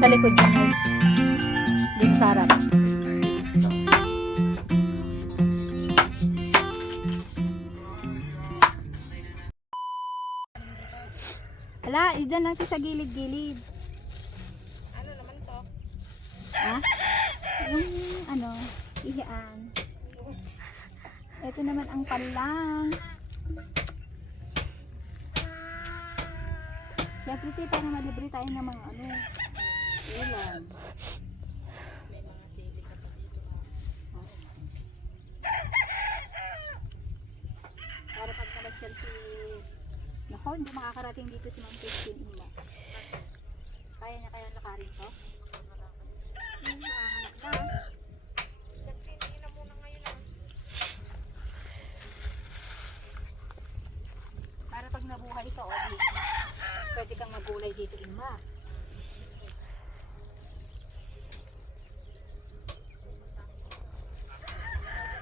Sa likod niya, no? Dito sa harap. Hala, idan lang siya sa gilid-gilid. Ano naman to? Ha? Yung ano, ihian. Ito naman ang palang. Kaya pretty, para malibre tayo ng mga ano. Ulam. May mga sili ka pa dito. Para pag nalasyal si... Nako, hindi makakarating dito si Ma'am Christine Ima. Kaya niya kaya lakarin to? Nakahanap na. Tingin na muna ngayon ah. Para pag nabuhay ka, o di, pwede kang magulay dito, Ima.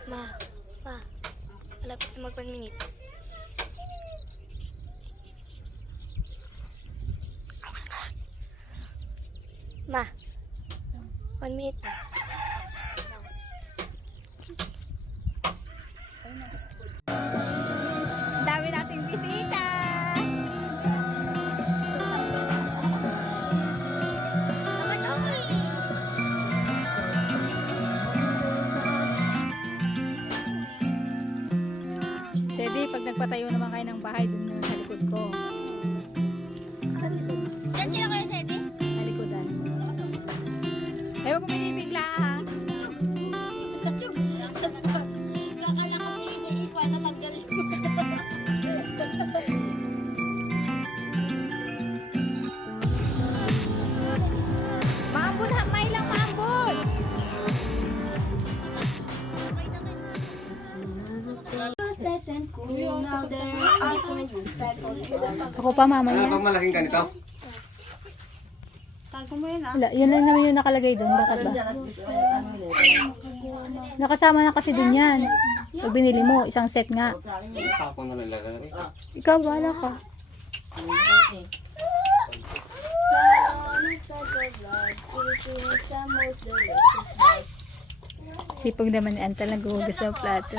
Ma, malapit na mag 1 minute. Ma, 1 minute na. Dami nating bisita! Sedi, pag nagpatayo naman kayo ng bahay dun sa likod ko. Diyan sila kayo, Seti? Sa likodan. Ewan ko binibigla ha. Maambon ha, may lang maambon! Ako pa mamaya. Ano pang malaking ganito? Tago mo yun ah. Wala, yun lang naman yung nakalagay doon. Bakit ba? Nakasama na kasi dun yan. Pag binili mo, isang set nga. Tapon na lang lalagay. Ikaw, bahala ka. Sipag naman ni Antal naghuhugas ng plato.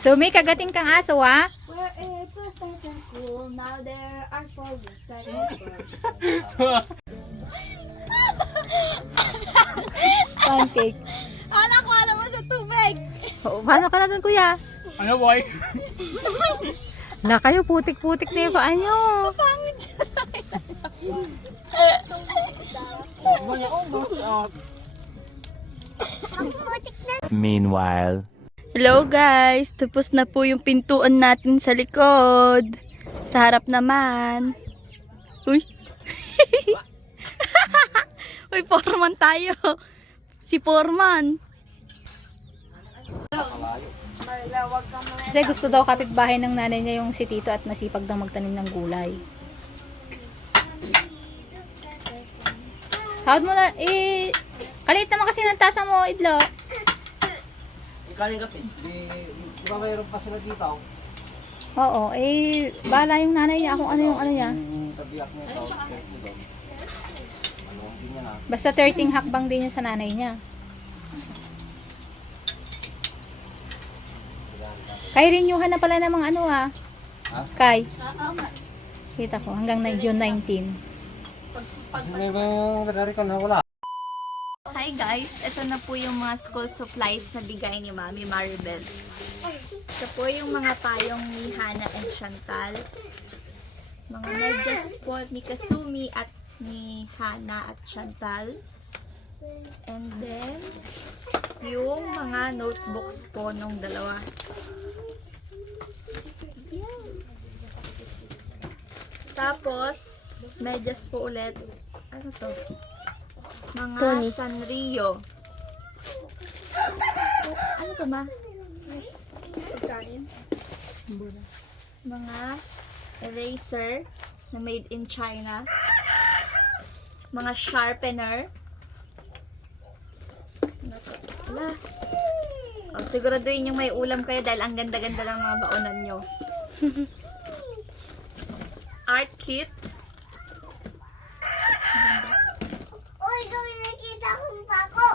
So, may kagating kang aso, ha? Now there are 4 weeks that Pancake. Alam mo sa tubig! Oo, paano ka na dun, kuya? Ano boy? Wala kayo, putik-putik na yung paa nyo. Meanwhile. Hello guys! Tapos na po yung pintuan natin sa likod. Sa harap naman. Uy! Uy, foreman tayo. Si foreman. Kasi gusto daw kapitbahay ng nanay niya yung si Tito at masipag daw magtanim ng gulay. Sahod mo na, kalit naman kasi ng tasa mo, Idlo. Ikaling kape. Di ba mayroon pa sila dito? Oo, bahala yung nanay niya kung ano yung ano niya. Tabiak niya ito. Hindi niya na. Basta 13 hakbang din niya sa nanay niya. Kay renewyhan na pala ng mga ano ha. Ha? Kay. Kita ko, hanggang June 19. Kasi may ba yung lagari ko na wala? Hi guys! Ito na po yung mga school supplies na bigay ni Mami Maribel. Ito po yung mga payong ni Hana and Chantal. Mga medyas po ni Kasumi at ni Hana at Chantal. And then, yung mga notebooks po nung dalawa. Tapos, medyas po ulit. Ano to? Mga Pony. Sanrio. Ano to ma? Pagkain. Mga eraser na made in China. Mga sharpener. Ano to? Wala. Oh, siguraduhin yung may ulam kayo dahil ang ganda-ganda ng mga baonan nyo. Art kit. Uy, kami nakita kong pako.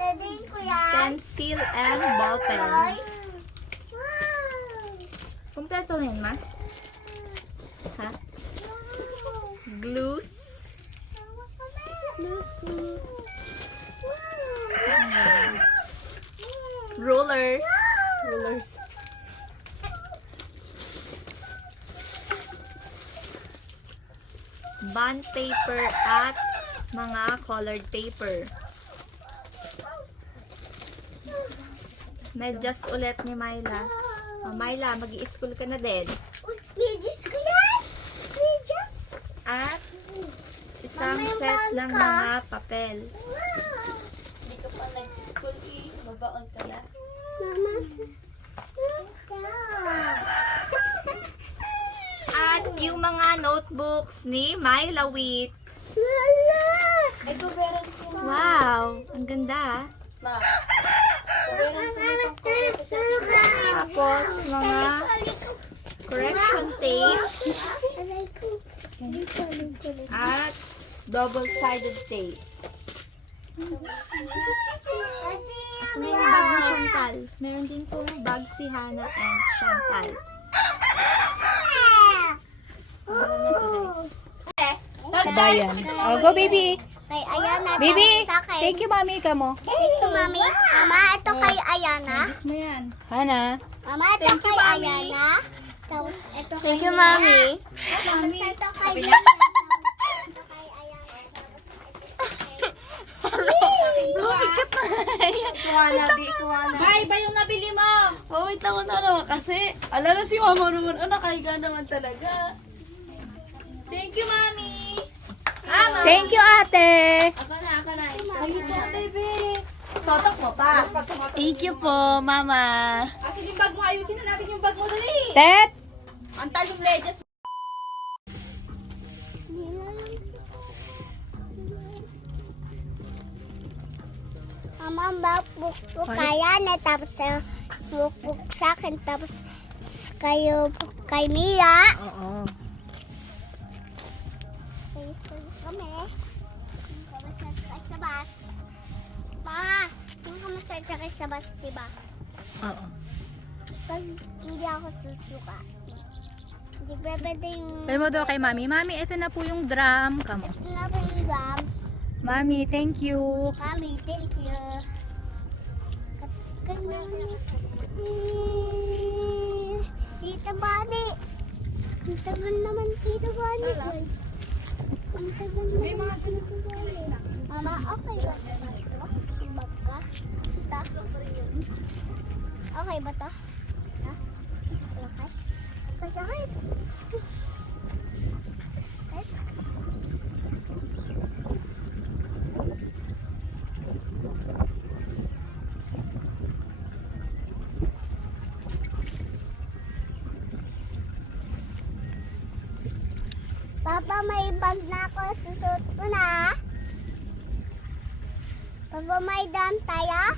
Dadin ko yan. Pencil and ball pen. Wow. Kompleto na yun, ma? Ha? Glues. Rulers. Rollers. Bond paper at mga colored paper. Medyas ulit ni Myla. Oh, Myla, mag-i-school ka na din. Medias ko yan. Medias. At isang Mama, yung set bangka. ng mga papel. Hindi ka pa nag-school eh. Mabaon kaya. Mama. At yung mga notebooks ni Myla Wheat. Lala. Ay, kuberan ko. Wow! Ang ganda ah. Ma. Kuberan ko may pangkoro ko sa Tapos mga correction tape at double-sided tape. Tapos may bag na Chantal. Meron din pong bag si Hana and Chantal. Meron na to guys. Kabayan. Oh, go baby. Kay Ayana. Baby. Sa akin. Thank you, mami. Kamo. Thank you, mami. Mama, ito kay Ayana. Gusto mo yan. Hana. Mama, ito kay Ayana. Tapos ito kay Thank you, Mia. mami. Tapos ito kay Mia. Ito kay Ayana. Bigat na. Kuwana, di kuwana. Ay, ba yung nabili mo? Oh, wait ako na naman kasi. Ala na si mama naman. Oh, nakahiga naman talaga. Thank you, Mami. Thank you, ate. Ako na. Ayun po, baby. Totok mo pa. Thank you po, mama. Kasi yung bag mo, ayusin na natin yung bag mo dali. Tet! Ang yung medyas. Mama, bakbuk po kaya na tapos bukbuk sa akin tapos kayo kay Mia. Oo. Kami. Kamasad sa bus. Pa, yung kamasad sa bus, diba? Oo. Pag hindi ako susuka. Hindi pwede yung... Sabi mo daw kay mami, mami, ito na po yung drum. Kamo. Napangigam. Mami, thank you. Mami, thank you. Tita Bani. Ang tagal naman, Tita Bani. Ang tagal naman, Tita Bani. Mama, okay ba ito? Yung bag ka? Okay ba ito? Ha? Okay? Sakit. Papa, may bag na ako. Susuot ko na. Papa, may dam tayo?